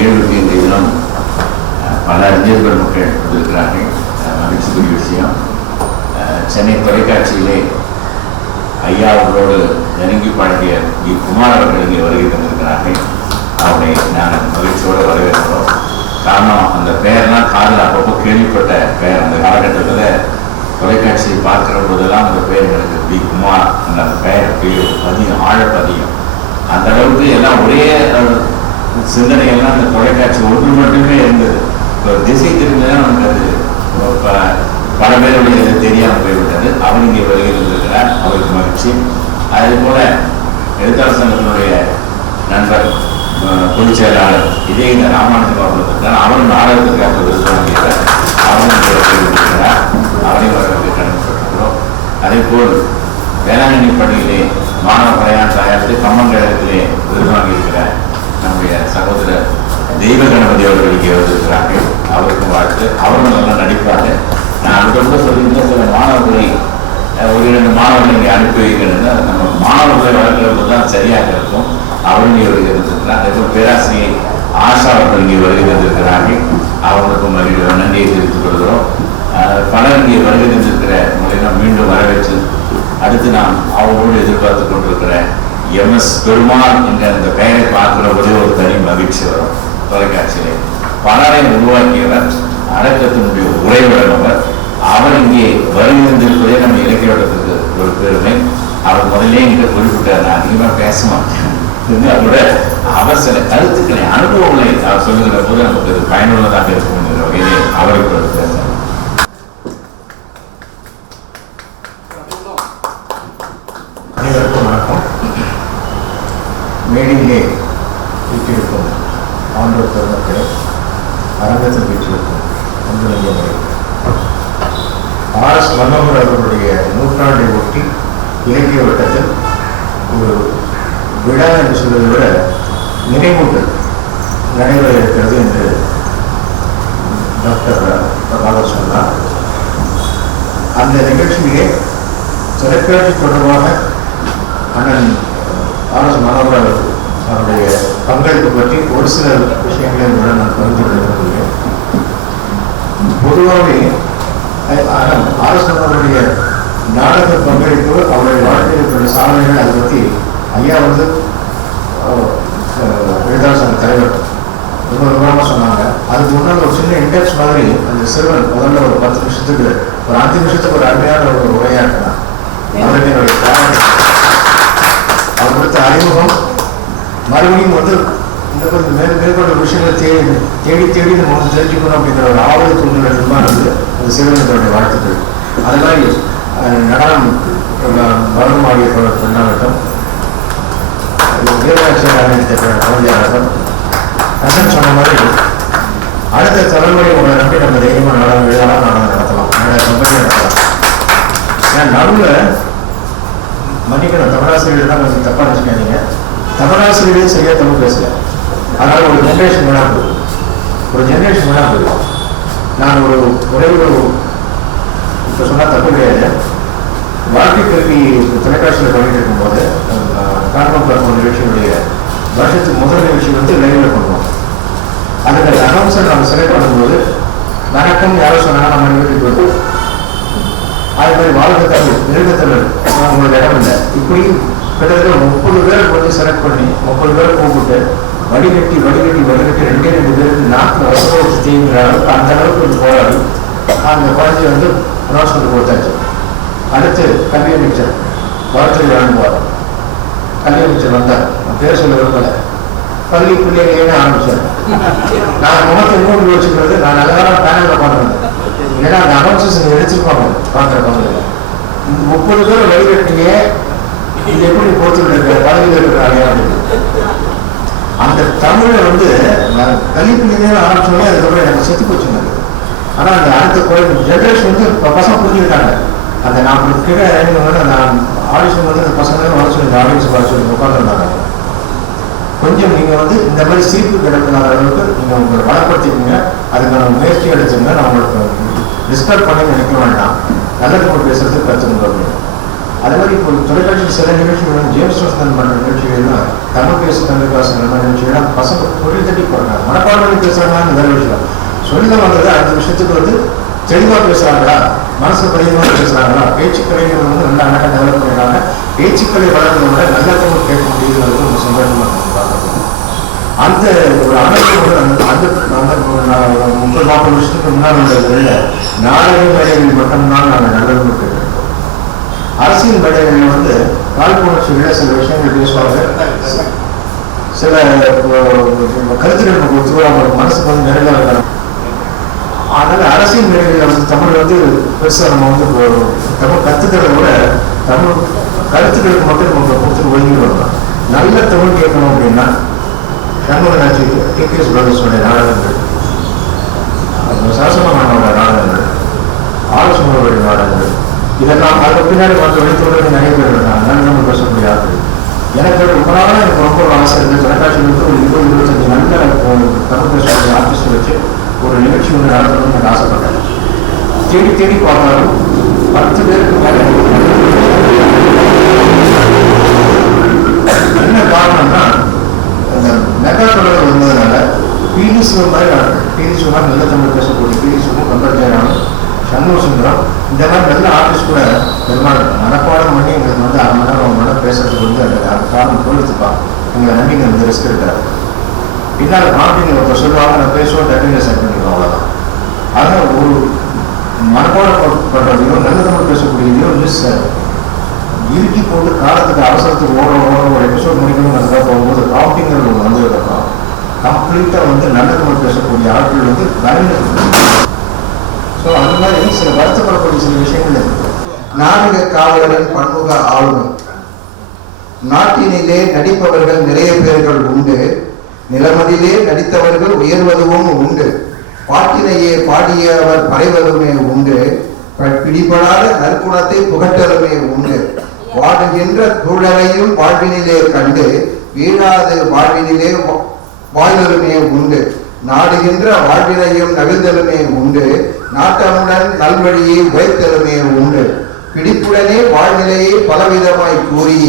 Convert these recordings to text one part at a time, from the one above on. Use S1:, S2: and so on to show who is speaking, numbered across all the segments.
S1: நிகழ்வுக்கு இந்த தினம் பல அறிஞர் பெருமக்கள் வந்திருக்கிறார்கள். மகிழ்ச்சிக்குரிய விஷயம். சென்னை தொலைக்காட்சியிலே ஐயா அவர்களோடு நெருங்கி பழகிய வி. குமார் அவர்கள் இங்கே வருகை தந்திருக்கிறார்கள். அவரை நாங்கள் மகிழ்ச்சியோடு வரவேற்கிறோம். காரணம் அந்த பெயர்லாம் காதில் அப்பப்போ கேள்விப்பட்ட பெயர். அந்த காலகட்டத்தில் தொலைக்காட்சியை பார்க்கிற போதெல்லாம் அந்த பெயர் எனக்கு பி குமார். அந்த பெயர் பேர் பதியம் ஆழ பதியம் அந்த அளவுக்கு எல்லாம் ஒரே சிந்தனைகள்லாம் அந்த தொலைக்காட்சி ஒன்று மட்டுமே இருந்தது. இப்போ திசை திரும்பினா நமக்கு அது ப- பல பேருடைய இது தெரியாமல் போய்விட்டது. அவர் இங்கே வருகிறது இருக்கிறார். அவருக்கு மகிழ்ச்சி. அதே போல எழுத்தாளர் சங்கத்தினுடைய நண்பர் பொதுச் செயலாளர் இதே இந்த ராமானுஜம் அவர்கள் இருக்கிறார் அவரும் நாடகத்துக்காக விருது அவரும் இங்கே அவரையும் வரவேற்க கடமைப்பட்டிருக்கிறோம் அதே போல் வேளாங்கண்ணி பள்ளியிலே மாணவ பிரயாண தயாரித்து கம்மங்கழகத்திலே விருது வாங்கியிருக்கிறார் சகோதரர் தெய்வ கணபதி அவர்கள் இங்கே வந்திருக்கிறார்கள் அவருக்கும் வாழ்த்து. அவர்கள் நல்லா நடிப்பாங்க. நான் அதுக்கு சொல்லியிருந்தேன். சில மாணவர்களை ஒரு இரண்டு மாணவர்களை இங்கே அனுப்பி வைக்கணும்னா நம்ம மாணவர்களை வளர்க்கிறது தான் சரியாக இருக்கும். அவரும் இங்கே வருகை வந்திருக்கிறார் அதே போல் பேராசிரியை ஆஷா அவர்கள் இங்கே வருகை வந்திருக்கிறார்கள் அவர்களுக்கும் மகிழ்ச்சி. நன்றியை தெரிவித்துக் கொள்கிறோம். அஹ், பலர் இங்கே வருகை தந்திருக்கிற உங்களை நாம் மீண்டும் வரவேற்று அடுத்து நாம் அவர்களோடு எதிர்பார்த்து கொண்டிருக்கிற எம் எஸ் பெருமாள் என்ற அந்த பெயரை பார்க்கிற போதே ஒரு தனி மகிழ்ச்சி வரும். தொலைக்காட்சியிலே. பலரை உருவாக்கியவர் அடக்கத்தினுடைய உரைவிடவர் அவர். இங்கே வருகின்றிருப்பதே நம்ம இலக்கியத்துக்கு ஒரு பெருமை. அவர் முதலே என்கிட்ட குறிப்பிட்டார் நான் அதிகமாக பேச மாட்டேன். அதோட அவர் சில கருத்துக்களை அனுபவங்களை அவர் சொல்லுகிற போது நமக்கு பயனுள்ளதாக இருக்கும் என்ற வகையிலே அவருக்கு ஒரு பேசலாம்
S2: அனைவருக்கும் வணக்கம் மேடையிலே வீட்டிருக்கும் ஆண்டோர் பெருமக்களே அரங்கத்தில் வீட்டிருக்கும் அன்புநெஞ்சங்களே ஆர் எஸ் மனோகர் அவர்களுடைய நூற்றாண்டை ஒட்டி இலக்கிய வட்டத்தில் ஒரு விழா என்று சொல்வதை விட நினைவூட்டல் நடைபெற இருக்கிறது என்று டாக்டர் பிரபாகர் சொன்னார். அந்த நிகழ்ச்சியிலே தொலைக்காட்சி தொடர்பாக அண்ணன் ஆர் எஸ் மனோகர் அவர்கள் அவருடைய பங்களிப்பு பற்றி ஒரு சில விஷயங்களை உடன் நான் பகிர்ந்து கொள்ள பொதுவாகவே அஹ், நாடக பங்களிப்பு அவருடைய வாழ்க்கையில் இருக்கிற சாதனைகள் அதை பற்றி ஐயா வந்து அஹ், சங்க தலைவர் ரொம்ப விவரமாக சொன்னாங்க. அதுக்கு முன்னால் ஒரு சின்ன இன்டெக்ஸ் மாதிரி அந்த சிறுவன் முதல்ல ஒரு பத்து நிமிஷத்துக்கு ஒரு அஞ்சு நிமிஷத்துக்கு ஒரு அருமையான ஒரு உரையாற்றினான் அவருக்கு என்னுடைய பாராட்டு. அவர் கொடுத்த அறிமுகம் மறுபடியும் வந்து இந்த கொஞ்சம் மேல் மேற்கொண்ட விஷயங்களை தேடி தேடி தேடி நம்ம வந்து தெரிஞ்சுக்கணும் அப்படிங்கிற ஒரு ஆவலை தூண்டுகிற வந்து அந்த சிறுவனத்தினுடைய வாழ்த்துக்கள். அது மாதிரி நடனம் அஹ், ஆகிய பெண்ணாகட்டும் வீரராட்சியாக நடித்த கலைஞராகட்டும் ரசன் சொன்ன மாதிரி அடுத்த தலைமுறை உங்களை நம்பி நம்ம தைரியமாக நடனம் எழுதலாம் நடனம் நடத்தலாம். நாடக கம்பெனி நடத்தலாம் ஏன்னா நடுவில் மன்னிக்கணும். தமிழாசிரியர் தான் கொஞ்சம் தப்பாக நினச்சிக்காதீங்க. தமிழாசிரியரே சரியாக தமிழ் பேசல. அதனால் ஒரு ஜென்ரேஷன் வேணாம் போகுது. ஒரு ஜென்ரேஷன் வேணாம் போகுது. நான் ஒரு ஒரே ஒரு இப்போ சொன்னால் தப்பு கிடையாது. வாழ்க்கை கல்வி தொலைக்காட்சியில் பண்ணிட்டு இருக்கும்போது காரணம் பார்க்கும் நிகழ்ச்சியினுடைய வருஷத்துக்கு முதல் நிகழ்ச்சி வந்து லைவ்ல பண்ணுவோம். அதுக்கு அனௌன்சர் நம்ம செலக்ட் பண்ணும்போது வணக்கம் யாரோ சொன்னாங்க நம்ம வீட்டுக்கு வந்து அதே மாதிரி வாழ்க்கை தமிழ் மிருக தமிழ் உங்களுக்கு இடம் இல்லை. இப்படி கிட்டத்தட்ட முப்பது பேர் வந்து செலக்ட் பண்ணி முப்பது பேர் கூப்பிட்டு வடிகட்டி வடிகட்டி வடிகட்டி ரெண்டே ரெண்டு பேருக்கு நாக்கு வசதி வச்சு தீங்குற அளவுக்கு அந்த அளவுக்கு வந்து போராடி அந்த குழந்தைய வந்து அனௌன்ஸ்மெண்ட் கொடுத்தாச்சு. அடுத்து கல்வி அமைச்சர் வாழ்த்துறை வழங்குவார் கல்வி அமைச்சர் வந்தார் பேர் சொல்ல விரும்பல. பள்ளி பிள்ளைகளே ஆரம்பிச்சார்? நான் முகத்தை இன்னொன்று வச்சுக்கிறது நான் நல்லதாக பேனலில் பண்ணுறேன் ஏன்னா அந்த அனௌன்சஸ் எடுத்துருப்பாங்க பார்க்குற பங்குல முப்பது பேர் வழிகட்டிங்க இது எப்படி போச்சு பதவியில் அந்த தமிழை வந்து நான் கல்வி பிள்ளைங்க ஆரம்பிச்சோடனே அதுக்கப்புறம் எனக்கு செத்து போச்சுங்க. ஆனால் அந்த அடுத்த குழந்தை ஜென்ரேஷன் வந்து இப்போ பசங்க புரிஞ்சுக்கிட்டாங்க. அந்த நான் கிட்ட இறங்கினவங்க நான் ஆடிஷன் வந்து அந்த பசங்களே வர சொல்லி ஆடியன்ஸ் வர சொல்லி உட்காந்துருந்தாங்க கொஞ்சம் நீங்க வந்து இந்த மாதிரி சிரிப்பு கிடக்குற அளவுக்கு நீங்க உங்களை வளப்படுத்திக்கோங்க. அதுக்கான முயற்சி எடுத்துங்க நான் உங்களுக்கு டிஸ்டர்ப் பண்ணி நினைக்க வேண்டாம். நல்ல தமிழ் பேசுறது கற்றுக்கணும் அப்படின்னு அதே மாதிரி இப்போ தொலைக்காட்சியில் சில நிகழ்ச்சிகள் ஜேம்ஸ் ரோஸ்டன் பண்ணுற நிகழ்ச்சிகள்லாம் தமிழ் பேசு தமிழ் பேசுகிற மாதிரி நிகழ்ச்சிகள்லாம் பசங்க தொழில் தட்டி போகிறாங்க மனப்பாடம் பேசுகிறாங்கன்னு வேற விஷயம். சொல்லிதான் வந்தது. அந்த விஷயத்துக்கு வந்து தெளிவாக பேசுகிறாங்களா மனசு பதிவாக பேசுகிறாங்களா பேச்சுக்கலைகள் வந்து நல்லா அழகாக டெவலப் பண்ணிடுறாங்க. பேச்சுக்கலை வளர்ந்து விட நல்ல தமிழ் கேட்க முடியுங்கிறது ரொம்ப சந்தோஷமாக அந்த ஒரு அமைப்பு வந்து அந்த அந்த முப்பது நாற்பது வருஷத்துக்கு முன்னாடி உள்ளதில் நாடக மேடைகளில் மட்டும்தான் நாங்கள் நல்லது அரசியல் மேடைகளில் வந்து காழ்ப்புணர்ச்சிகளை சில விஷயங்கள் பேசுவாங்க சில அஹ், கருத்துக்கள் நமக்கு நம்ம மனசுக்கு வந்து நிறைய இருக்கணும் அதனால அரசியல் மேடைகளில் வந்து தமிழ் வந்து பெருசாக நம்ம வந்து தமிழ் கற்றுக்கிறத விட தமிழ் கருத்துக்களுக்கு மட்டும் நம்ம கொடுத்துட்டு ஒதுங்கி வரலாம். நல்ல தமிழ் கேட்கணும் அப்படின்னா கண்மகனாட்சி டிகேஎஸ் பிரதர்ஸோடைய நாடகங்கள் அப்புறம் சாசனமானோட நாடகங்கள் ஆலோசனைகளுடைய நாடகங்கள் இதெல்லாம் அதுக்கு பின்னாடி மற்ற வெளித்தோடு நிறைய பேர் இருந்தாங்க நல்ல நம்ம பேச முடியாது. எனக்கு ரொம்ப நாளாக எனக்கு ரொம்ப ஒரு ஆசை இருந்தது தொலைக்காட்சி வந்து ஒரு இருபது இருபத்தஞ்சு நல்ல தமிழ் பேசக்கூடிய ஆர்டிஸ்ட் வச்சு ஒரு நிகழ்ச்சி ஒன்று நடத்தணும்னு எனக்கு ஆசைப்பட்டேன். தேடி தேடி பார்த்தாலும் பத்து பேருக்கு மேலே என்ன காரணம்னா இந்த மெகா தொடர் வந்ததுனால பிடி சிவம் மாதிரி ஆட்கள் பிடி சிவம் நல்ல தமிழ் பேசக்கூடிய பிடி சிவம் கம்பர் ஜெயராமன் சண்முக சுந்தரம் இந்த மாதிரி நல்ல ஆர்டிஸ்ட் கூட பெருமாள் மனப்பாடம் பண்ணி எங்களுக்கு வந்து அரை மணி நேரம் ஒரு மணி நேரம் பேசுறதுக்கு வந்து அந்த அந்த காரணம் தோல்வித்துப்பா உங்களை இங்கே வந்து ரிஸ்க் இருக்காது பின்னால் மாப்பிங்க ஒருத்தர் சொல்லுவாங்க நான் பேசுவோம் டக்குன்னு செட் பண்ணிடுவோம் அவ்வளோதான் அதனால் ஒரு மனப்பாடம் பண்ணுறதையும் நல்ல தமிழ் பேசக்கூடியதையோ மிஸ் இறுக்கி போட்டு காலத்துக்கு அவசரத்துக்கு ஓட ஓட ஒரு எபிசோட் முடிக்கணுங்கிறதுக்காக போகும்போது காப்பிங்கிறது ஒன்று வந்ததுக்கப்புறம் கம்ப்ளீட்டாக வந்து நல்ல தமிழ் பேசக்கூடிய ஆட்கள் வந்து பயந்து ஸோ அந்த மாதிரி சில வருத்தப்படக்கூடிய சில விஷயங்கள் இருக்கு.
S3: நாடக காவலரின் பன்முக ஆளுமை நாட்டினிலே நடிப்பவர்கள் நிறைய பேர்கள் உண்டு. நிலமதிலே நடித்தவர்கள் உயர்வதுவும் உண்டு. பாட்டினையே பாடியவர் பறைவதுமே உண்டு. பிடிபடாத நற்குணத்தை புகட்டலுமே உண்டு. வாடுகின்ற சூழலையும் வாழ்வினிலே கண்டு வீழாது வாழ்வினிலே வாழ்வதுமே உண்டு. நாடுகின்ற வாழ்வினையும் நவிழ்தலுமே உண்டு. நாட்டமுடன் நல்வழியை உழைத்தலுமே உண்டு. பிடிப்புடனே வாழ்நிலையை பலவிதமாய் கூறி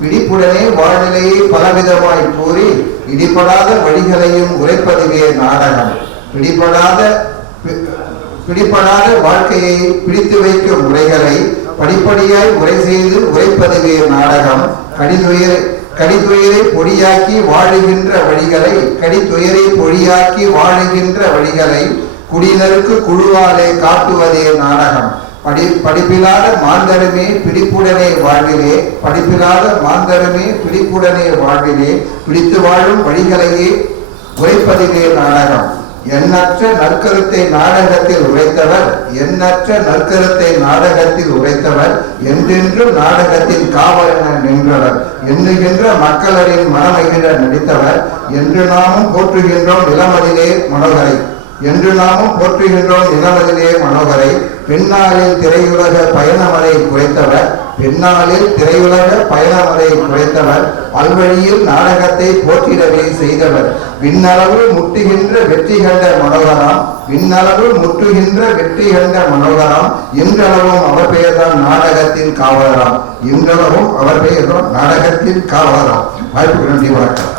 S3: பிடிப்புடனே வாழ்நிலையை பலவிதமாய் கூறி இடிபடாத வழிகளையும் உரைப்பதுவே நாடகம். பிடிபடாத பிடிபடாத வாழ்க்கையை பிடித்து வைக்கும் முறைகளை படிப்படியாய் உரை செய்து உரைப்பதுவே நாடகம். கடிதுயர் கடித்துயரை பொடியாக்கி வாழுகின்ற வழிகளை கடித்துயரை பொடியாக்கி வாழுகின்ற வழிகளை குடிநருக்கு குழுவாலே காட்டுவதே நாடகம். படி படிப்பிலாத மாந்தருமே பிடிப்புடனே வாழ்விலே படிப்பிலாத மாந்தருமே பிடிப்புடனே வாழ்விலே பிடித்து வாழும் வழிகளையே உரைப்பதிலே நாடகம். எண்ணற்ற நற்கருத்தை நாடகத்தில் உரைத்தவர் எண்ணற்ற நற்கருத்தை நாடகத்தில் உரைத்தவர் என்றென்றும் நாடகத்தின் காவலென நின்றவர் எண்ணுகின்ற மக்களரின் மனமகிழ நடித்தவர் என்று நாமும் போற்றுகின்றோம் நிலமதிலே மனோகரை என்று நாமும் போற்றுகின்றோம் நிலமதிலே மனோகரை பின்னாளில் திரையுலக பயணமலை குறைத்தவர் பின்னாளில் திரையுலக பயணமலை குறைத்தவர் பல்வழியில் நாடகத்தை போற்றிடவே செய்தவர். விண்ணளவு முட்டுகின்ற வெற்றி கண்ட மனோகரம் விண்ணளவு முட்டுகின்ற வெற்றி கண்ட மனோகரம் இன்றளவும் அவர் பெயர்தான் நாடகத்தின் காவலராம். இன்றளவும் அவர் பெயர்தான் நாடகத்தின் காவலராம். வாய்ப்பு நன்றி வணக்கம்.